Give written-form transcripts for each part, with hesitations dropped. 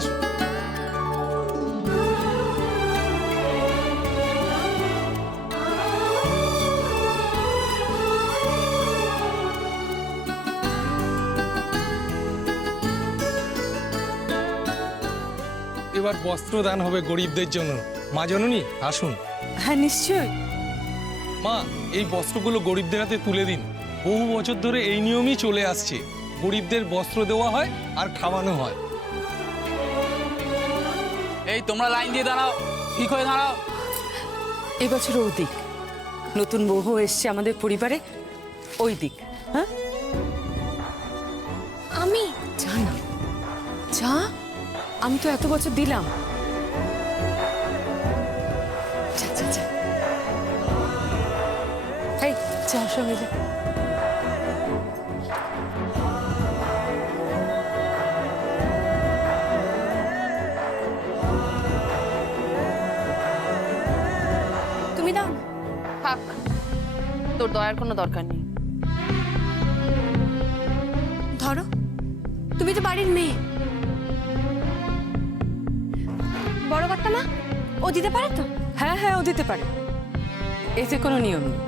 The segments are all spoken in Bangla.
আসুন। এবার বস্ত্রদান হবে গরিবদের জন্য। মা জননী আসুন। হ্যাঁ নিশ্চয়ই। মা, এই বস্ত্রগুলো গরিবদের হাতে তুলে দিন। বহু বছর ধরে এই নিয়মই চলে আসছে, গরিবদের বস্ত্র দেওয়া হয় আর খাওয়ানো হয়। এই তোমরা লাইন দিয়ে দাঁড়াও, ঠিক হয়ে দাঁড়াও। এবছর ও দিক, নতুন বউ এসছে আমাদের পরিবারে, ওই দিক। হ্যাঁ আমি যা না, যা, আমি তো এত বছর দিলাম। যা যা যা, এই যা সঙ্গে যা। তুমি দাও না। থাক, তোর দয়ার কোনো দরকার নেই। ধরো, তুমি তো বাড়ির মেয়ে। বড় কর্তা মা, ও দিতে পারে তো? হ্যাঁ হ্যাঁ, ও দিতে পারে, এতে কোনো নিয়ম নেই।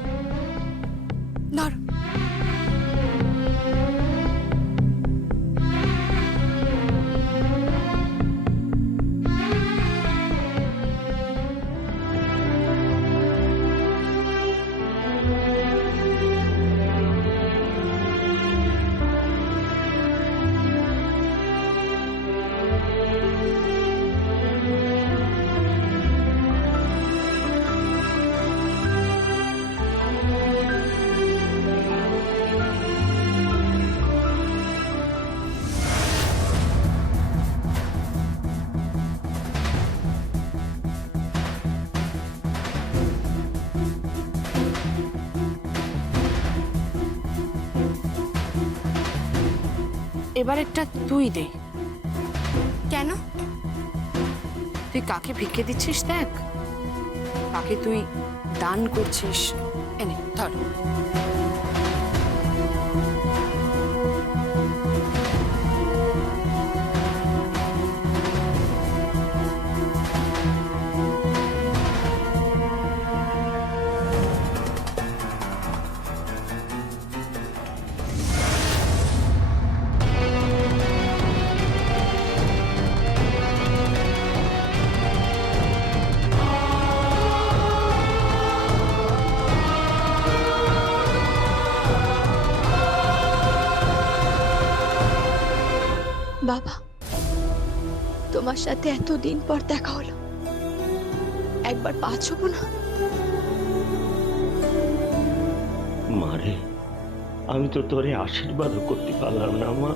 ধরো। এবার একটা তুই দে। কেন? তুই কাকে ভিক্ষে দিচ্ছিস দেখ, কাকে তুই দান করছিস। এনে ধর। বাবা, তোমার সাথে এতদিন পর দেখা হলো, একবার পা ছুবো না? মারে, আমি তো তোরে আশীর্বাদও করতে পারলাম না মা।